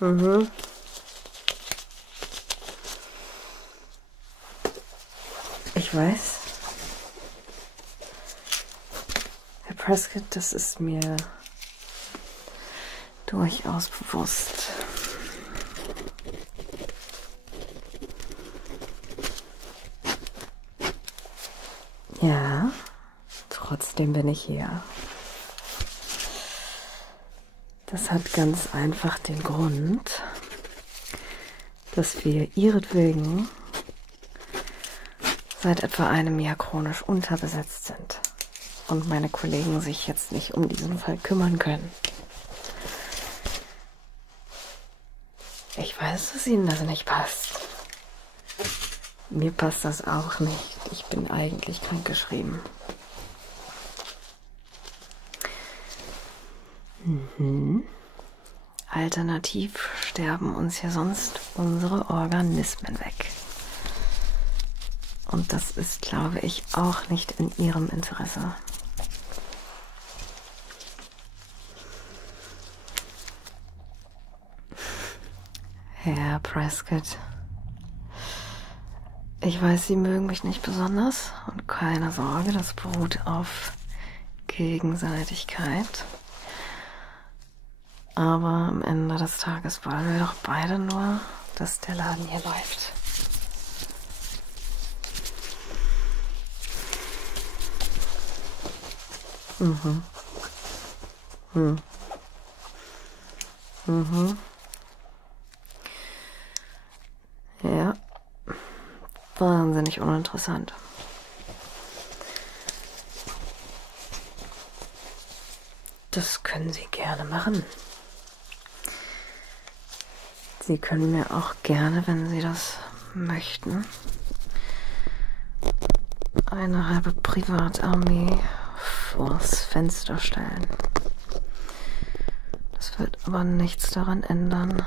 Mhm. Ich weiß, Herr Prescott, das ist mir durchaus bewusst. Ja, trotzdem bin ich hier. Das hat ganz einfach den Grund, dass wir ihretwegen seit etwa einem Jahr chronisch unterbesetzt sind und meine Kollegen sich jetzt nicht um diesen Fall kümmern können. Ich weiß, dass Ihnen das nicht passt. Mir passt das auch nicht. Ich bin eigentlich krankgeschrieben. Alternativ sterben uns ja sonst unsere Organismen weg. Und das ist, glaube ich, auch nicht in Ihrem Interesse. Herr Prescott, ich weiß, Sie mögen mich nicht besonders und keine Sorge, das beruht auf Gegenseitigkeit. Aber am Ende des Tages wollen wir doch beide nur, dass der Laden hier läuft. Mhm. Ja. Wahnsinnig uninteressant. Das können Sie gerne machen. Sie können mir auch gerne, wenn Sie das möchten, eine halbe Privatarmee vors Fenster stellen. Das wird aber nichts daran ändern,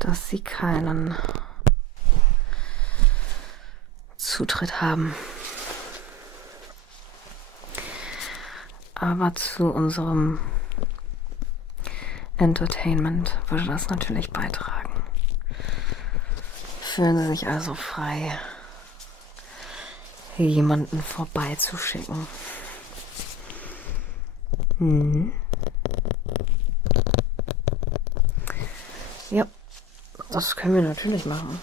dass Sie keinen Zutritt haben. Aber zu unserem Entertainment würde das natürlich beitragen. Fühlen Sie sich also frei, hier jemanden vorbeizuschicken. Ja, das können wir natürlich machen.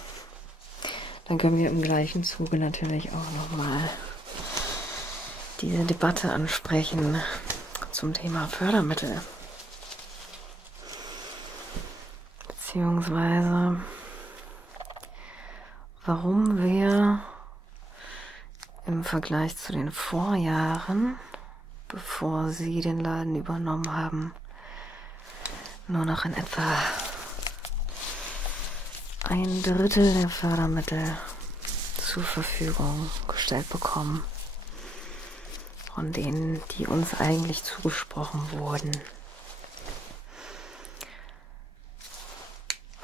Dann können wir im gleichen Zuge natürlich auch nochmal diese Debatte ansprechen zum Thema Fördermittel. Beziehungsweise, warum wir im Vergleich zu den Vorjahren, bevor Sie den Laden übernommen haben, nur noch in etwa 1/3 der Fördermittel zur Verfügung gestellt bekommen, von denen, die uns eigentlich zugesprochen wurden.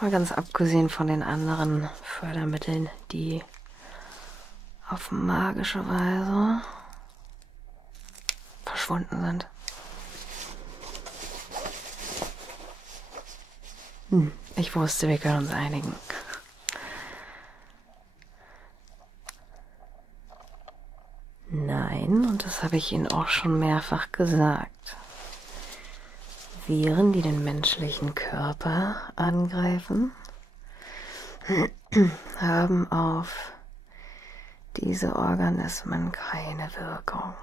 Mal ganz abgesehen von den anderen Fördermitteln, die auf magische Weise verschwunden sind. Ich wusste, wir können uns einigen. Nein, und das habe ich Ihnen auch schon mehrfach gesagt. Viren, die den menschlichen Körper angreifen, haben auf diese Organismen keine Wirkung.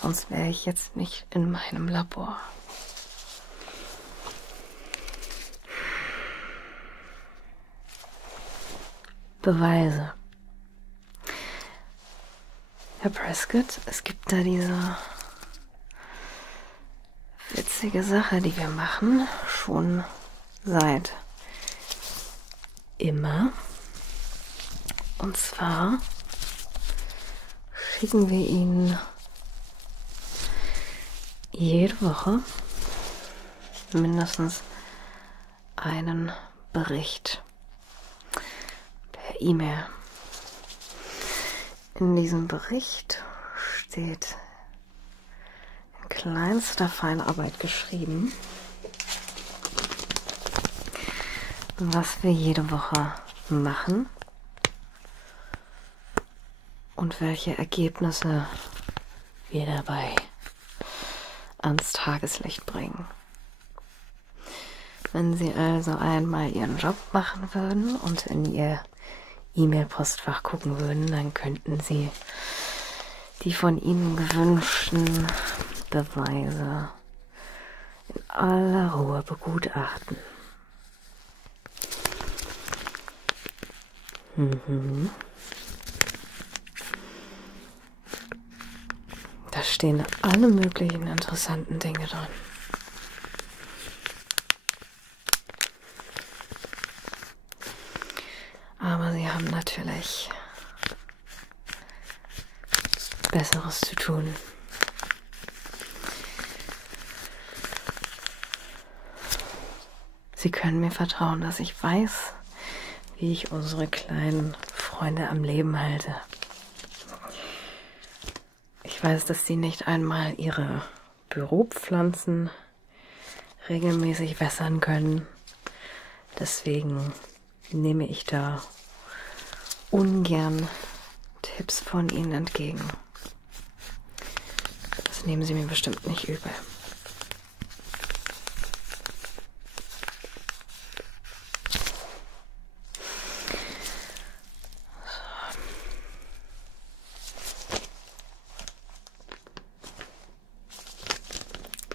Sonst wäre ich jetzt nicht in meinem Labor. Beweise. Herr Prescott, es gibt da diese witzige Sache, die wir machen, schon seit immer. Und zwar schicken wir Ihnen jede Woche mindestens einen Bericht per E-Mail. In diesem Bericht steht in kleinster Feinarbeit geschrieben, was wir jede Woche machen und welche Ergebnisse wir dabei ans Tageslicht bringen. Wenn Sie also einmal Ihren Job machen würden und in Ihr E-Mail-Postfach gucken würden, dann könnten Sie die von Ihnen gewünschten Beweise in aller Ruhe begutachten. Da stehen alle möglichen interessanten Dinge drin. Aber Sie haben natürlich Besseres zu tun. Sie können mir vertrauen, dass ich weiß, wie ich unsere kleinen Freunde am Leben halte. Ich weiß, dass Sie nicht einmal Ihre Büropflanzen regelmäßig wässern können. Deswegen nehme ich da ungern Tipps von Ihnen entgegen. Das nehmen Sie mir bestimmt nicht übel.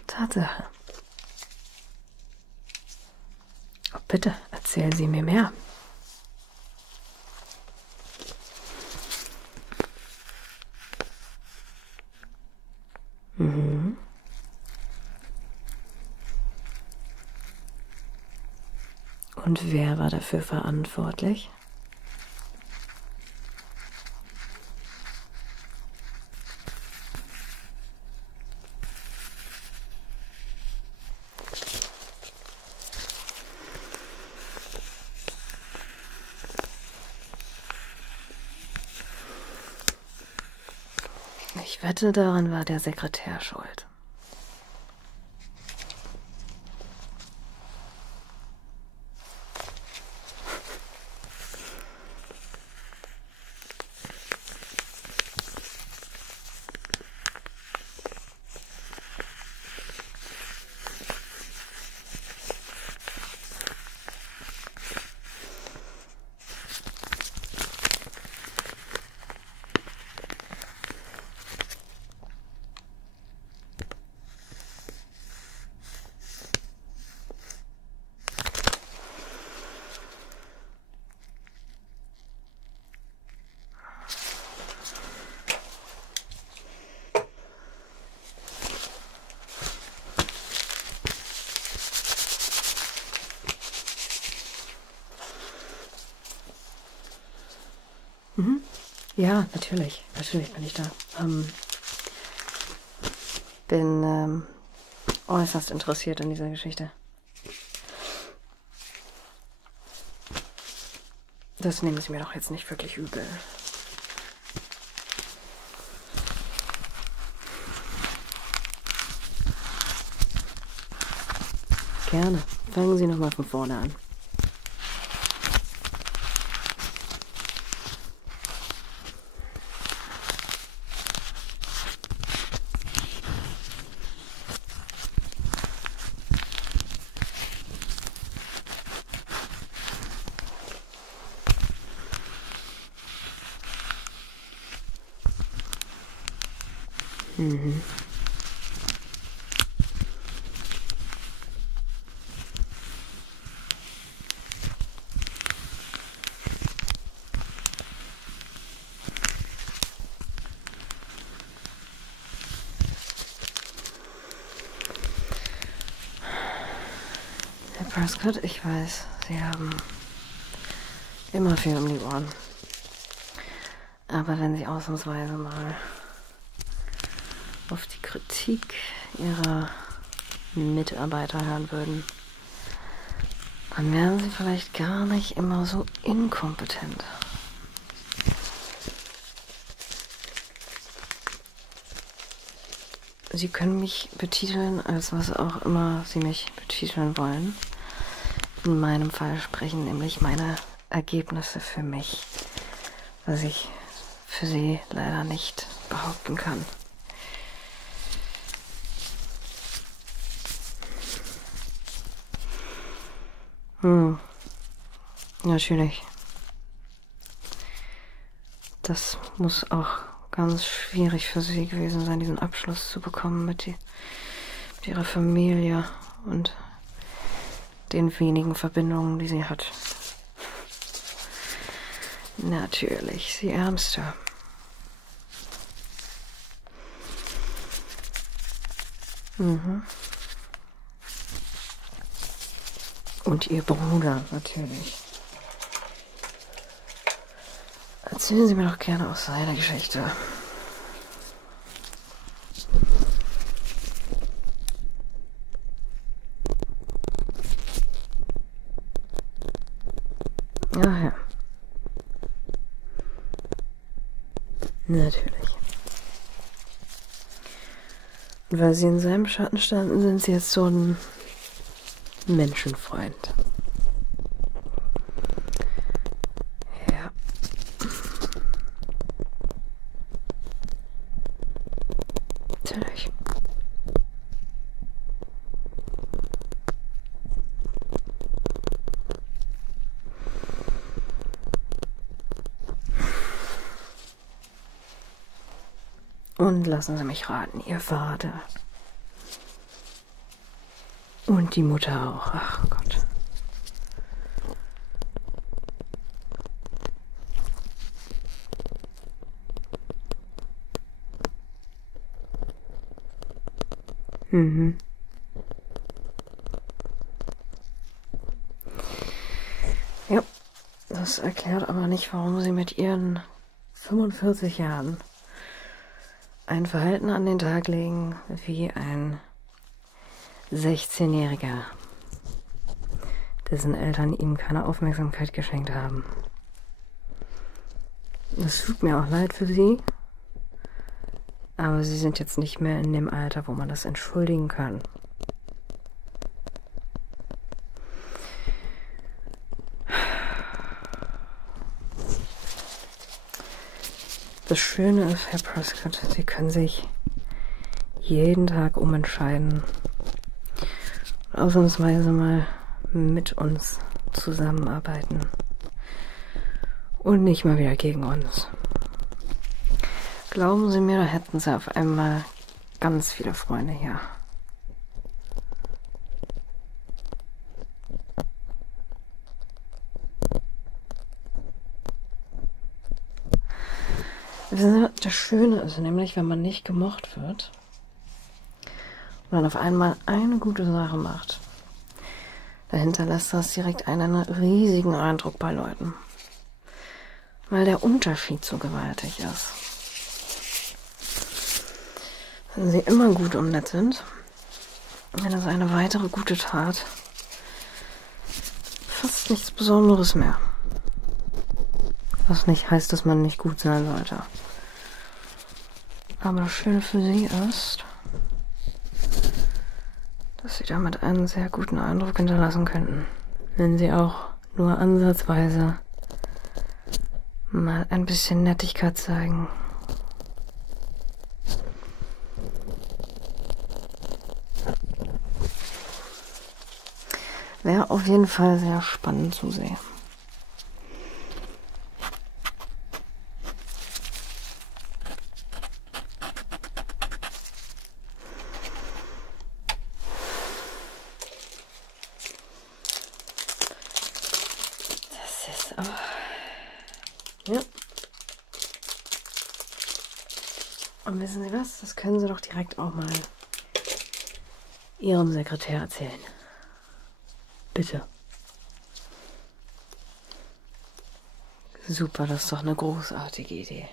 Tatsache. Oh, bitte, erzählen Sie mir mehr. Und wer war dafür verantwortlich? Ich wette, daran war der Sekretär schuld. Ja, natürlich. Natürlich bin ich da. Bin äußerst interessiert an dieser Geschichte. Das nehmen Sie mir doch jetzt nicht wirklich übel. Gerne. Fangen Sie nochmal von vorne an. Herr Prescott, ich weiß, Sie haben immer viel um die Ohren. Aber wenn Sie ausnahmsweise mal auf die Kritik Ihrer Mitarbeiter hören würden, dann wären Sie vielleicht gar nicht immer so inkompetent. Sie können mich betiteln, als was auch immer Sie mich betiteln wollen. in meinem Fall sprechen nämlich meine Ergebnisse für mich, was ich für sie leider nicht behaupten kann. Natürlich. Das muss auch ganz schwierig für sie gewesen sein, diesen Abschluss zu bekommen mit ihrer Familie und den wenigen Verbindungen, die sie hat. Natürlich, sie Ärmste. Und ihr Bruder, natürlich. Erzählen Sie mir doch gerne aus seiner Geschichte. Ach ja. Natürlich. Und weil Sie in seinem Schatten standen, sind Sie jetzt so ein Menschenfreund. Ja. Natürlich. Und lassen Sie mich raten, Ihr Vater. Und die Mutter auch. Ach Gott. Ja, das erklärt aber nicht, warum Sie mit Ihren 45 Jahren ein Verhalten an den Tag legen wie ein 16-Jähriger, dessen Eltern ihm keine Aufmerksamkeit geschenkt haben. Es tut mir auch leid für Sie, aber Sie sind jetzt nicht mehr in dem Alter, wo man das entschuldigen kann. Das Schöne ist, Herr Prescott, Sie können sich jeden Tag umentscheiden, ausnahmsweise mal mit uns zusammenarbeiten und nicht mal wieder gegen uns. Glauben Sie mir, da hätten Sie auf einmal ganz viele Freunde hier. Das Schöne ist nämlich, wenn man nicht gemocht wird und dann auf einmal eine gute Sache macht, dann hinterlässt das direkt einen riesigen Eindruck bei Leuten, weil der Unterschied so gewaltig ist. Wenn sie immer gut und nett sind, dann ist eine weitere gute Tat fast nichts Besonderes mehr. Was nicht heißt, dass man nicht gut sein sollte. Aber das Schöne für Sie ist, dass Sie damit einen sehr guten Eindruck hinterlassen könnten, wenn Sie auch nur ansatzweise mal ein bisschen Nettigkeit zeigen. Wäre auf jeden Fall sehr spannend zu sehen. Das ist auch... Ja. Und wissen Sie was? Das können Sie doch direkt auch mal Ihrem Sekretär erzählen. Bitte. Super, das ist doch eine großartige Idee.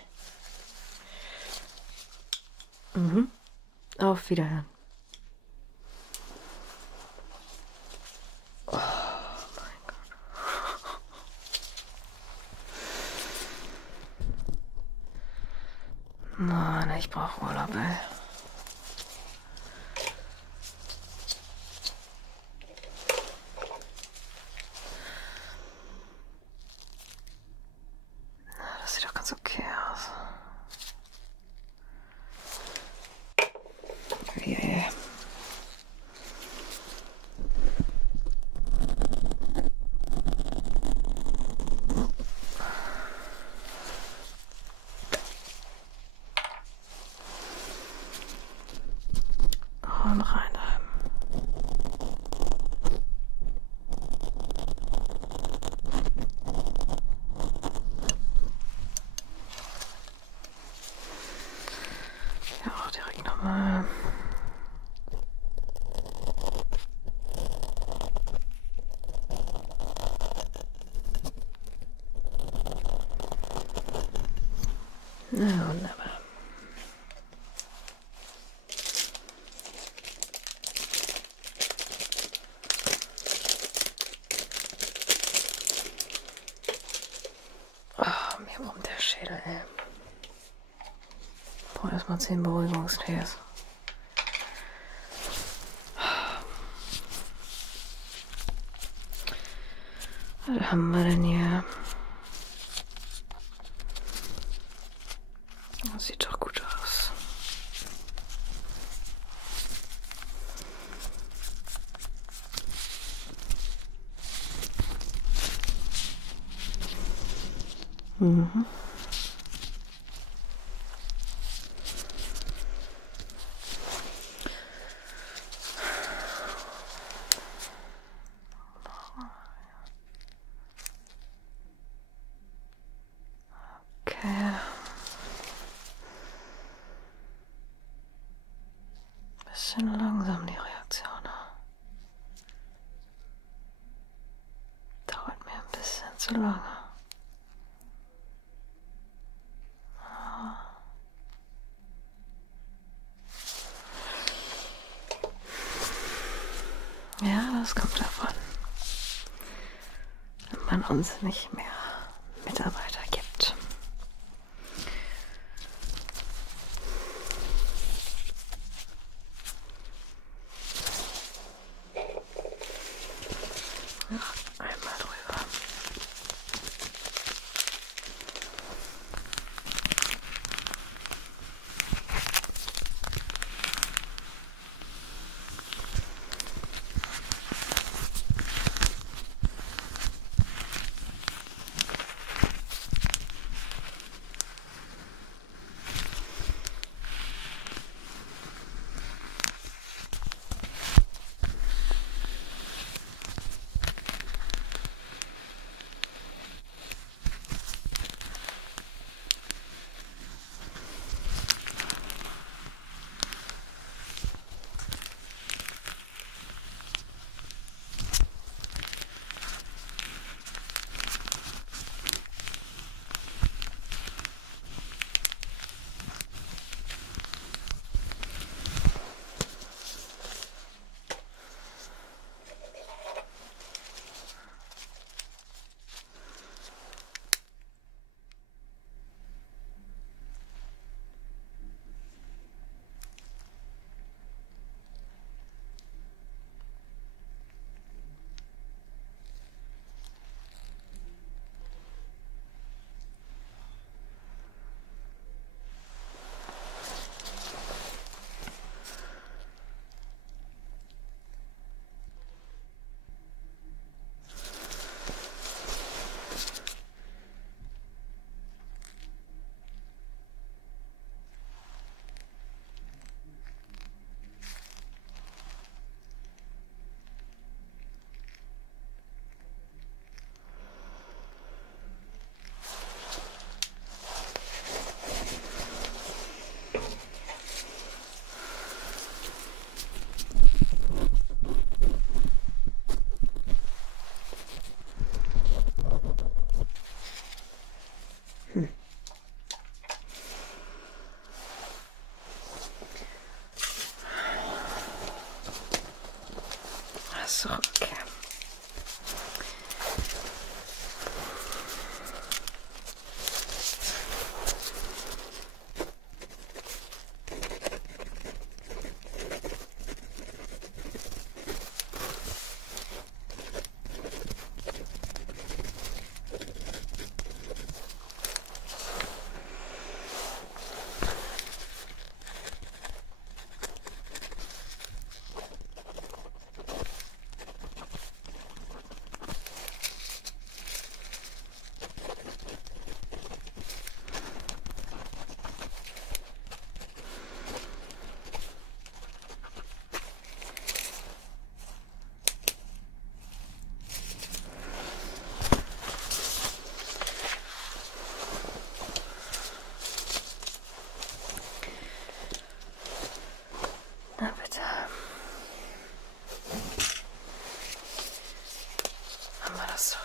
Auf Wiederhören. Oh mein Gott. Mann, ich brauche Urlaub, ey. Na, wunderbar. Oh, mir brummt der Schädel, ey. Ich brauche erstmal 10 Beruhigungstees. Was haben wir denn hier? Das sieht doch gut aus. Mhm. Okay. Bisschen langsam die Reaktion. Dauert mir ein bisschen zu lange. Ja, das kommt davon, wenn man uns nicht mehr Mitarbeiter gibt. Ja, einmal drüber. So, okay. Na bitte. Haben wir das doch